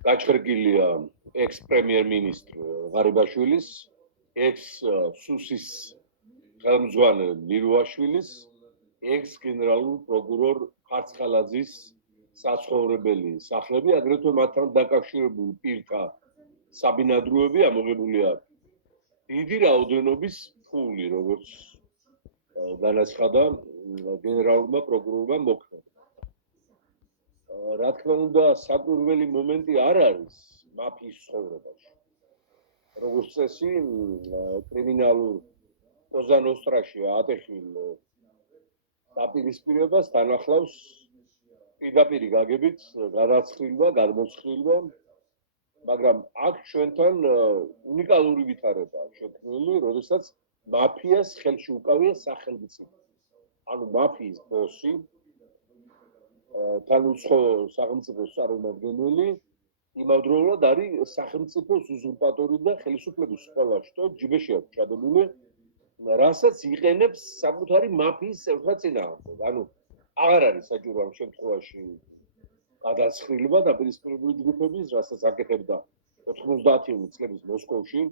გაჩერგილია ექს-პრემიერ-მინისტრ ღარიბაშვილის, ექს-სუსის ხელმძღვანელ ლილუაშვილის, ექს-გენერალურ პროკურორ ხარცხალაძის საცხოვრებელი სახლები, აგრეთვე მათთან დაკავშირებული პირთა საბინადროები ამოღებულია დიდი რაოდენობის ფული, როგორც განაცხადა გენერალურმა პროკურორმა მოქმედება. რა თქმა უნდა, საკურველი მომენტი არ არის მაფიის ცხოვრებაში. როგორც წესი, კრიმინალურ კოზანოსტრაში ატეხილ დაპირისპირებას თანახლავს პირდაპირი გაგებით გადაცხრილვა, გადმოცხრილვა, მაგრამ აქ ჩვენთან უნიკალური ვითარებაა შექმნილი, როდესაც მაფიას ხელში უკავია სახელმწიფო. ანუ მაფიის ბოსი, თანუცხო სახელმწიფოს წარმომადგენელი, იმავდროულად არის სახელმწიფოს უზურპატორი და ხელისუფლების ყველა შტო ჯიბეში აქვს ჩადებული, რასაც იყენებს საკუთარი მაფიის წევრთა წინააღმდეგ. ანუ აღარ არის საჭირო ამ შემთხვევაში გადაცხრილება დაპირისპირებული ჯგუფების, რასაც აკეთებდა 90-იანი წლების მოსკოვში,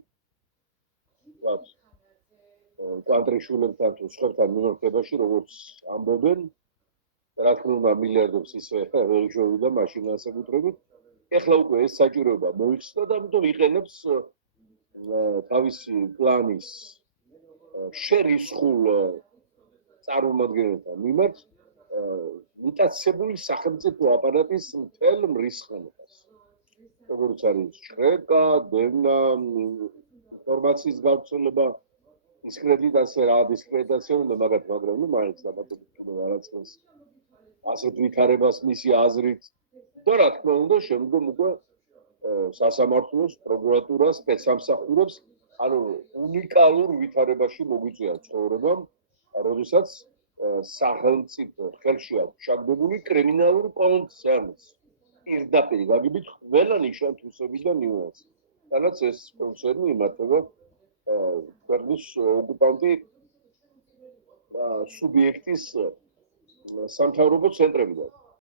კვანტრიშვილებთან თუ სხვებთან მიმართებაში, როგორც ამბობენ, რა თქმა უნდა, მილიარდებს ისე ვეჟოვიდა მაშინ განსაკუთრებით. ეხლა უკვე ეს საჭიროება მოიხსნა და ამიტომ იყენებს თავისი პლანის შერისხულ წარმომადგენელთა მიმართ მიტაცებული სახელმწიფო აპარატის მთელ მრისხანებას. როგორც არის შრეკა, დევნა, ინფორმაციის გავრცელება, დისკრედიტაცია, რა დისკრედიტაცია უნდა მაგრამ მაინც დამატებით არაცხელს ასეთ ვითარებას მისი აზრით და რა თქმა უნდა შემდგომ უკვე სასამართლოს, პროკურატურას, სპეცსამსახურებს, ანუ უნიკალურ ვითარებაში მოგვიწვია ცხოვრება, როდესაც სახელმწიფო ხელში აქვს ჩაგდებული კრიმინალური კონცერნს პირდაპირ გაგებით ყველა ნიშან-თვისები და ნიუანსი. თანაც ეს კონცერნი იმართება ქვეყნის ოკუპანტი სუბიექტის სამთავრობო ცენტრებიდან.